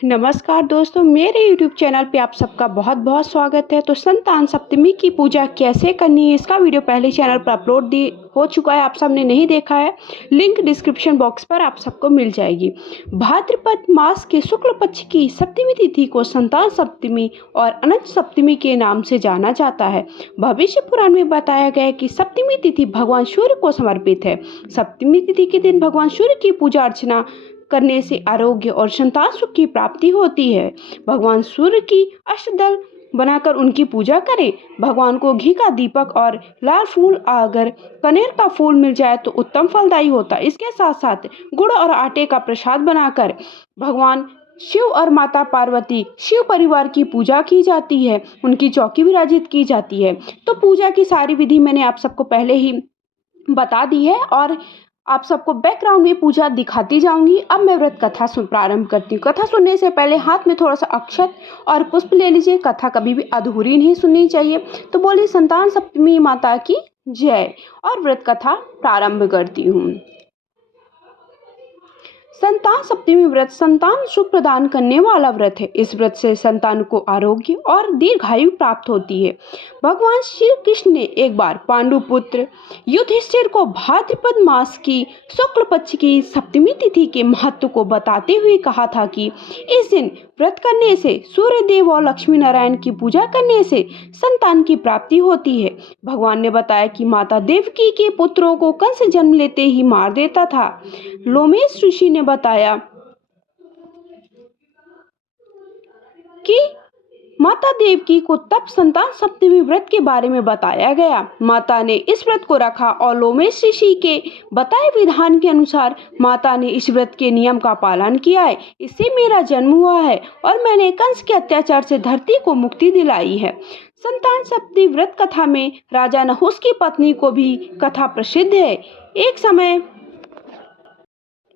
नमस्कार दोस्तों, मेरे YouTube चैनल पे आप सबका बहुत बहुत स्वागत है। तो संतान सप्तमी की पूजा कैसे करनी है, इसका वीडियो पहले चैनल पर अपलोड दी हो चुका है। आप सबने नहीं देखा है, लिंक डिस्क्रिप्शन बॉक्स पर आप सबको मिल जाएगी। भाद्रपद मास के शुक्ल पक्ष की सप्तमी तिथि को संतान सप्तमी और अनंत सप्तमी के नाम से जाना जाता है। भविष्य पुराण में बताया गया है कि सप्तमी तिथि भगवान सूर्य को समर्पित है। सप्तमी तिथि के दिन भगवान सूर्य की पूजा अर्चना करने से आरोग्य और संतान सुख की प्राप्ति होती है। भगवान सूर्य की अष्टदल बनाकर उनकी पूजा करें। भगवान को घी का दीपक और लाल फूल, अगर कनेर का फूल मिल जाए तो उत्तम फलदायी होता है। इसके साथ साथ गुड़ और आटे का प्रसाद बनाकर भगवान शिव और माता पार्वती शिव परिवार की पूजा की जाती है। उनकी चौकी विराजित की जाती है। तो पूजा की सारी विधि मैंने आप सबको पहले ही बता दी है और आप सबको बैकग्राउंड में पूजा दिखाती जाऊंगी। अब मैं व्रत कथा प्रारंभ करती हूँ। कथा सुनने से पहले हाथ में थोड़ा सा अक्षत और पुष्प ले लीजिए। कथा कभी भी अधूरी नहीं सुननी चाहिए। तो बोलिए संतान सप्तमी माता की जय। और व्रत कथा प्रारंभ करती हूँ। संतान सप्तमी व्रत संतान सुख प्रदान करने वाला व्रत है। इस व्रत से संतान को आरोग्य और दीर्घायु प्राप्त होती है। भगवान श्री कृष्ण ने एक बार पांडु पुत्र युधिष्ठिर को भाद्रपद मास की शुक्ल पक्ष की सप्तमी तिथि के महत्व को बताते हुए कहा था कि इस दिन व्रत करने से सूर्य देव और लक्ष्मी नारायण की पूजा करने से संतान की प्राप्ति होती है। भगवान ने बताया कि माता देवकी के पुत्रों को कंस जन्म लेते ही मार देता था। लोमेश ऋषि ने बताया कि माता देवकी को तब संतान सप्तमी व्रत के बारे में बताया गया। माता ने इस व्रत को रखा और लोमेश ऋषि के बताए विधान के अनुसार माता ने इस व्रत के नियम का पालन किया है। इससे मेरा जन्म हुआ है और मैंने कंस के अत्याचार से धरती को मुक्ति दिलाई है। संतान सप्तमी व्रत कथा में राजा नहुस की पत्नी को भी कथा प्रसिद्ध है।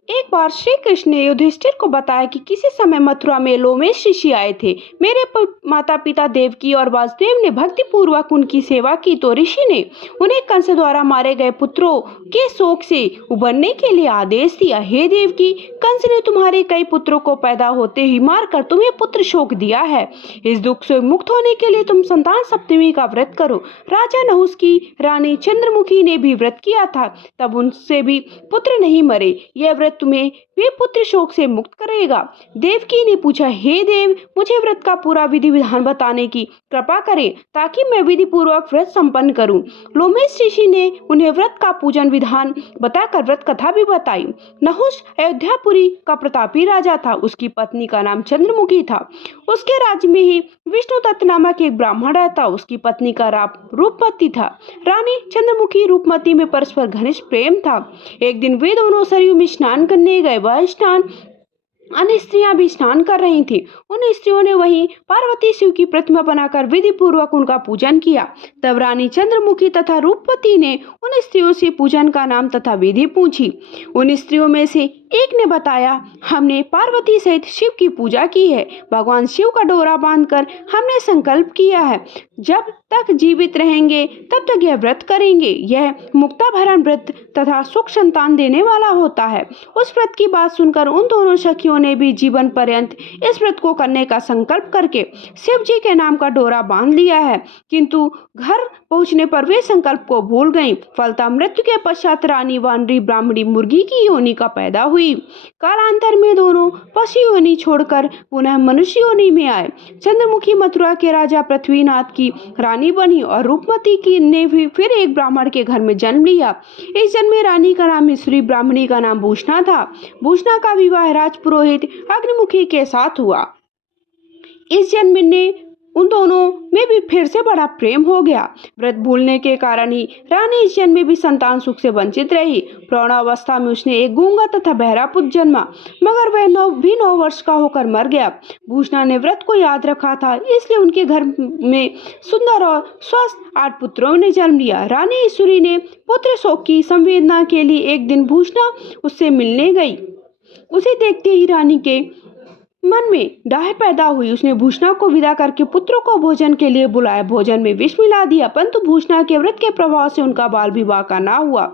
एक बार श्री कृष्ण ने युधिष्ठिर को बताया कि किसी समय मथुरा में लोमेश ऋषि आए थे। मेरे माता पिता देवकी और वासुदेव ने भक्ति पूर्वक उनकी सेवा की तो ऋषि ने उन्हें कंस द्वारा मारे गए पुत्रों के शोक से उबरने के लिए आदेश दिया। हे देवकी, कंस ने तुम्हारे कई पुत्रों को पैदा होते ही मारकर तुम्हें पुत्र शोक दिया है। इस दुख से मुक्त होने के लिए तुम संतान सप्तमी का व्रत करो। राजा नहुस की रानी चंद्रमुखी ने भी व्रत किया था, तब उनसे भी पुत्र नहीं मरे। यह व्रत तुम्हें वे पुत्र शोक से मुक्त करेगा। देवकी ने पूछा, हे देव, मुझे व्रत का पूरा विधि विधान बताने की कृपा करें ताकि मैं विधि पूर्वक व्रत संपन्न करूं। लोमेश ऋषि ने उन्हें व्रत का पूजन विधान बताकर व्रत कथा भी बताई। नहुस अयोध्यापुरी का प्रतापी राजा था। उसकी पत्नी का नाम चंद्रमुखी था। उसके राज्य में ही विष्णुदत्त नामक एक ब्राह्मण रहता। उसकी पत्नी का नाम रूपमती था। रानी चंद्रमुखी रूपमती में परस्पर घनिष्ठ प्रेम था। एक दिन वे दोनों सरयू में स्नान करने गए। वह स्नान अन्य स्त्रियां भी स्नान कर रही थी। उन स्त्रियों ने वहीं पार्वती शिव की प्रतिमा बनाकर विधि पूर्वक उनका पूजन किया। तब रानी चंद्रमुखी तथा रूपवती ने उन स्त्रियों से पूजन का नाम तथा विधि पूछी। उन स्त्रियों में से एक ने बताया, हमने पार्वती सहित शिव की पूजा की है। भगवान शिव का डोरा बांधकर हमने संकल्प किया है, जब तक जीवित रहेंगे तब तक यह व्रत करेंगे। यह मुक्ताभरण व्रत तथा सुख संतान देने वाला होता है। उस व्रत की बात सुनकर उन दोनों सखियों ने भी जीवन पर्यंत इस व्रत को करने का संकल्प करके शिव जी के नाम का डोरा बांध लिया है, किंतु घर पहुंचने पर वे संकल्प को भूल गईं। फलतः मृत्यु के पश्चात रानी वानरी ब्राह्मणी मुर्गी की योनि का पैदा हुई। कालांतर में दोनों पशु योनि छोड़कर पुनः मनुष्य योनि में आए। चंद्रमुखी मथुरा के राजा पृथ्वीनाथ की रानी बनी और रूपमती की ने भी फिर एक ब्राह्मण के घर में जन्म लिया। इस जन्म में रानी का नाम मिश्री, ब्राह्मणी का नाम भूषणा था। भूषणा का विवाह राजपुरोहित अग्निमुखी के साथ हुआ। इस जन्म में उन दोनों में भी फिर से बड़ा प्रेम हो गया। व्रत भूलने के कारण ही रानी इस जन्म में भी संतान सुख से वंचित रही। प्रौढ़ावस्था में उसने एक गूंगा तथा बहरा पुत्र जन्मा, मगर वह 9 वर्ष का होकर मर गया। भूषणा ने व्रत को याद रखा था, इसलिए उनके घर में सुंदर और स्वस्थ 8 पुत्रों ने जन्म लिया। रानी ईश्वरी ने पुत्र शोक की संवेदना के लिए एक दिन भूषणा उससे मिलने गई। उसे देखते ही रानी के मन में डाह पैदा हुई। उसने भूषणा को विदा करके पुत्रों को भोजन के लिए बुलाया। भोजन में विष मिला दिया, परंतु भूषणा के व्रत के प्रभाव से उनका बाल विवाह का ना हुआ।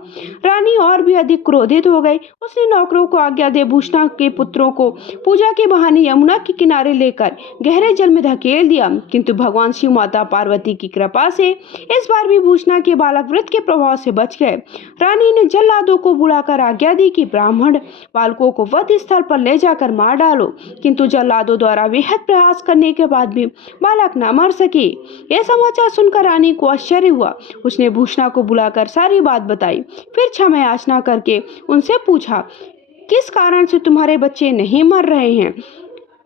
रानी और भी अधिक क्रोधित हो गई। उसने नौकरों को आज्ञा दे भूषणा के पुत्रों को पूजा के बहाने यमुना के किनारे लेकर गहरे जल में धकेल दिया, किंतु भगवान शिव माता पार्वती की कृपा से इस बार भी भूषणा के बालक व्रत के प्रभाव से बच गए। रानी ने जल्लादों को बुलाकर आज्ञा दी कि ब्राह्मण बालकों को वध स्थल पर ले जाकर मार डालो, किंतु जल्लादों द्वारा बेहद प्रयास करने के बाद भी बालक न मर सके। यह समाचार सुनकर रानी को आश्चर्य हुआ। उसने भूषणा को बुलाकर सारी बात बताई, फिर क्षमा याचना करके उनसे पूछा, किस कारण से तुम्हारे बच्चे नहीं मर रहे हैं?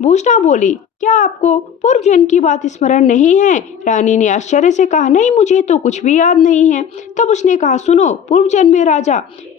भूषणा बोली, क्या आपको पूर्व जन्म की बात स्मरण नहीं है? रानी ने आश्चर्य से कहा, नहीं, मुझे तो कुछ भी याद नहीं है। तब उसने कहा, सुनो, पूर्व जन्म में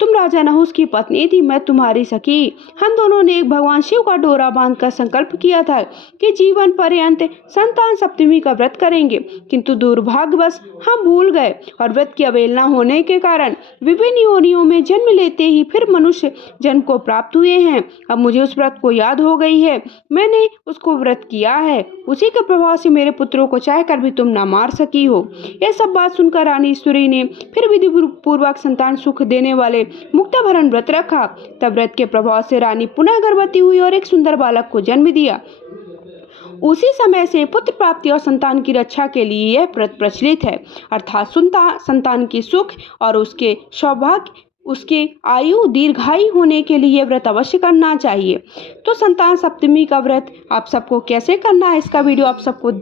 तुम राजा नहुस की पत्नी थी, मैं तुम्हारी सखी। हम दोनों ने एक भगवान शिव का डोरा बांधकर संकल्प किया था कि जीवन पर्यंत संतान सप्तमी का व्रत करेंगे, किंतु दुर्भाग्यवश हम भूल गए और व्रत की अवहेलना होने के कारण विभिन्न योनियों में जन्म लेते ही फिर मनुष्य जन्म को प्राप्त हुए हैं। अब मुझे उस व्रत को याद हो गई है, मैंने उसको व्रत किया है। उसी के प्रभाव से मेरे पुत्रों को चाहकर भी तुम ना मार सकी हो। यह सब बात सुनकर रानी ईश्वरी ने फिर विधि पूर्वक संतान सुख देने वाले मुक्ताभरण व्रत रखा। तब व्रत के प्रभाव से रानी पुनः गर्भवती हुई और एक सुंदर बालक को जन्म दिया। उसी समय से पुत्र प्राप्ति और संतान की रक्षा के लिए यह व्रत प्रचलित है, अर्थात संतान की सुख और उसके सौभाग्य, उसके आयु दीर्घायु होने के लिए व्रत अवश्य करना चाहिए। तो संतान सप्तमी का व्रत आप सबको कैसे करना है, इसका वीडियो आप सबको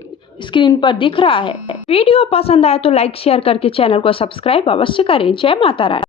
स्क्रीन पर दिख रहा है। वीडियो पसंद आए तो लाइक शेयर करके चैनल को सब्सक्राइब अवश्य करें। जय माता रानी।